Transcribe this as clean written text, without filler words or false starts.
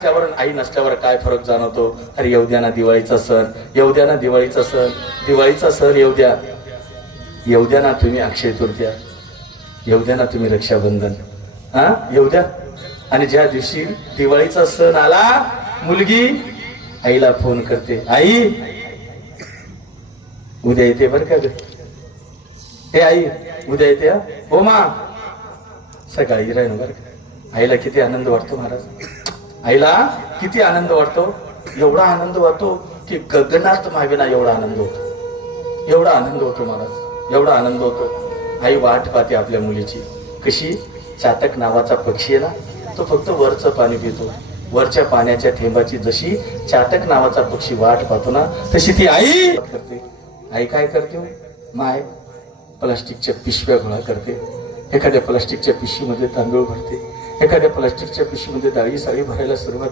त्यावर आई नसल्यावर काय फरक जाणवतो. अरे येऊ द्या ना दिवाळीचा सण, येऊ द्या ना दिवाळीचा सण, दिवाळीचा सण येऊ द्या. येऊ द्या ना तुम्ही अक्षय तृतीया, येऊ द्या ना तुम्ही रक्षाबंधन, हा येऊ द्या. आणि ज्या दिवशी दिवाळीचा सण आला, मुलगी आईला फोन करते, आई उद्या येते बरं का ग, हे आई उद्या येते हा, हो मा. सकाळी राहील बरं का. आईला किती आनंद वाटतो महाराज, आईला किती आनंद वाटतो. एवढा आनंद वाटतो की गगनात मावेना एवढा आनंद होतो, एवढा आनंद होतो महाराज, एवढा आनंद होतो. आई वाट पाहते आपल्या मुलीची. कशी? चातक नावाचा पक्षी आहे ना, तो फक्त वरचं पाणी पितो. वरच्या पाण्याच्या थेंबाची जशी चातक नावाचा पक्षी वाट पाहतो ना, तशी ती आई करते. आई काय करते? माय प्लास्टिकच्या पिशव्या गोळा करते. एखाद्या प्लास्टिकच्या पिशवीमध्ये तांदूळ भरते, एखाद्या प्लास्टिकच्या पिशवीमध्ये डाळी साळी भरायला सुरुवात